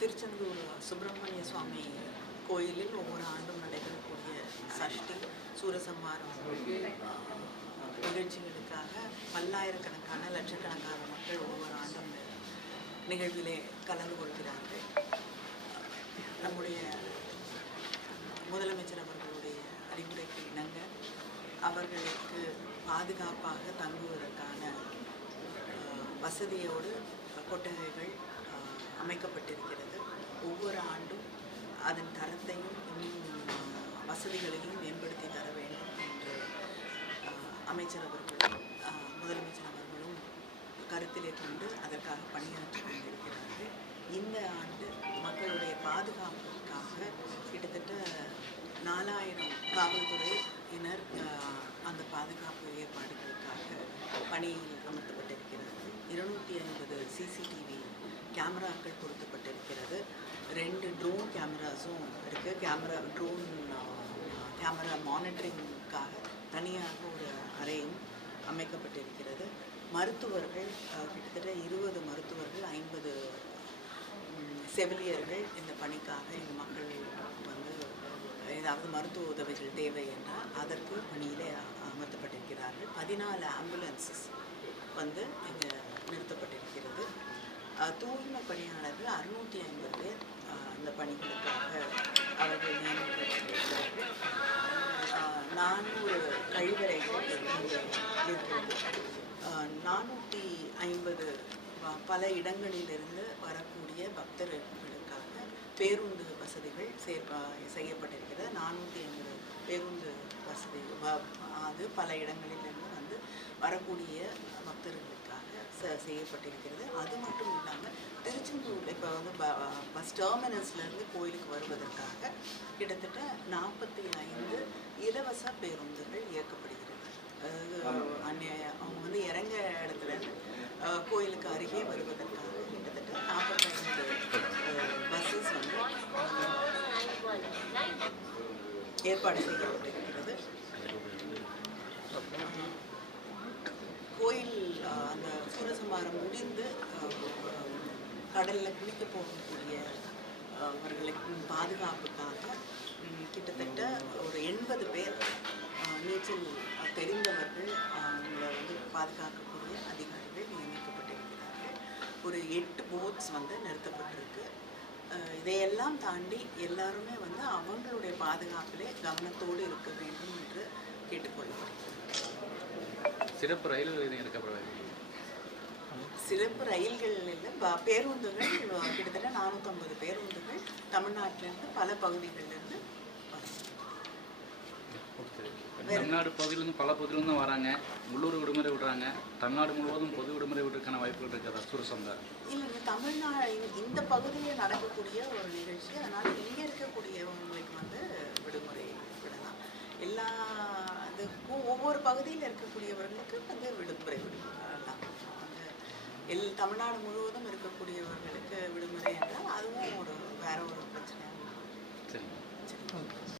திருச்செந்தூர் சுப்பிரமணிய சுவாமி கோயிலில் ஒவ்வொரு ஆண்டும் நடைபெறக்கூடிய சஷ்டி சூரசம்ஹாரம் நிகழ்ச்சிகளுக்காக பல்லாயிரக்கணக்கான லட்சக்கணக்கான மக்கள் ஒவ்வொரு ஆண்டும் நிகழ்விலே கலந்து கொள்கிறார்கள். நம்முடைய முதலமைச்சர் அவர்களுடைய அறிவுரைக்கு இணங்க அவர்களுக்கு பாதுகாப்பாக தங்குவதற்கான வசதியோடு கொட்டகைகள் அமைக்கப்பட்டிருக்கிறது. ஒவ்வொரு ஆண்டும் அதன் தரத்தையும் இன்னும் வசதிகளையும் மேம்படுத்தி தர வேண்டும் என்று அமைச்சர் அவர்களும் முதலமைச்சர் அவர்களும் கருத்திலே கொண்டு அதற்காக பணியாற்றி கொண்டிருக்கிறார்கள். இந்த ஆண்டு மக்களுடைய பாதுகாப்புக்காக கிட்டத்தட்ட 4000 காவல்துறையினர் அந்த பாதுகாப்பு ஏற்பாடுகளுக்காக பணியில் அமர்த்தப்பட்டிருக்கிறார்கள். 250 CCTV கேமராக்கள் பொருத்தப்பட்டிருக்கிறது. 2 ட்ரோன் கேமராஸும் இருக்குது. ட்ரோன் கேமரா மானிட்டரிங்காக தனியாக ஒரு அறையும் அமைக்கப்பட்டிருக்கிறது. மருத்துவர்கள் கிட்டத்தட்ட 20 மருத்துவர்கள் 50 செவிலியர்கள் இந்த பணிக்காக இந்த மக்கள் வந்து ஏதாவது மருத்துவ உதவிகள் தேவை என்றால் அதற்கு பணியிலே அமர்த்தப்பட்டிருக்கிறார்கள். 14 ஆம்புலன்சஸ் வந்து இங்கே நிறுத்தப்பட்டிருக்கிறது. தூய்மை பணியாளர்கள் 650 பேர் இந்த பணிகளுக்காக அவர்கள் நியமிக்கப்பட்டிருக்கிறார்கள். 400 கழிவறைகள் இங்கே இருக்கிறது. 450 பல இடங்களிலிருந்து வரக்கூடிய பக்தர்களுக்காக பேருந்து வசதிகள் செய்யப்பட்டிருக்கிறது. 450 பேருந்து வசதி அது பல இடங்களிலிருந்து வந்து வரக்கூடிய பக்தர்களுக்காக செய்யப்பட்டிருக்கிறது. அது மட்டும் இல்லாமல் திருச்செந்தூரில் இப்போ வந்து பஸ் டெர்மினஸ்லேருந்து கோயிலுக்கு வருவதற்காக கிட்டத்தட்ட 45 இலவச பேருந்துகள் இயக்கப்படுகிறது. அதாவது அவங்க வந்து இறங்க இடத்துலேருந்து கோயிலுக்கு அருகே வருவதற்காக கிட்டத்தட்ட 45 பஸ்ஸஸ் வந்து ஏற்பாடு செய்யப்பட்டிருக்கிறது. கோயில் அந்த சூரசம்ஹாரம் முடிந்து கடலில் குளிக்க போகக்கூடிய அவர்களுக்கு பாதுகாப்புக்காக கிட்டத்தட்ட ஒரு 80 பேர் நீச்சல் தெரிந்தவர்கள் அவங்களை வந்து பாதுகாக்கக்கூடிய அதிகாரிகள் நியமிக்கப்பட்டிருக்கிறார்கள். ஒரு 8 போட்ஸ் வந்து நிறுத்தப்பட்டிருக்கு. இதையெல்லாம் தாண்டி எல்லாருமே வந்து அவங்களுடைய பாதுகாப்பிலே கவனத்தோடு இருக்க வேண்டும் என்று கேட்டுக்கொள்ளப்படுகிறது. சிறப்பு ரயில்கள் இருக்கப்படாது. சிறப்பு ரயில்கள் இல்லை, பேருந்துகள் கிட்டத்தட்ட 450 பேருந்துகள் தமிழ்நாட்டிலிருந்து பல பகுதிகளிலிருந்து தமிழ்நாடு பகுதியிலிருந்து பல பகுதியிலிருந்து வராங்க. உள்ளூர் விடுமுறை விடுறாங்க. தமிழ்நாடு முழுவதும் பொது விடுமுறை விடுறதுக்கான வாய்ப்புகள் இருக்கிறதா? சூரசம்ஹாரம் இல்லைங்க, தமிழ்நாடு இந்த பகுதியில் நடக்கக்கூடிய ஒரு நிகழ்ச்சி. அதனால் இங்கே இருக்கக்கூடியவங்களுக்கு வந்து விடுமுறை விடலாம். எல்லா அதுக்கும் ஒவ்வொரு பகுதியில் இருக்கக்கூடியவர்களுக்கு வந்து விடுமுறை விடலாம். வந்து தமிழ்நாடு முழுவதும் இருக்கக்கூடியவர்களுக்கு விடுமுறை என்றால் அதுவும் ஒரு வேற ஒரு பிரச்சனை. சரி.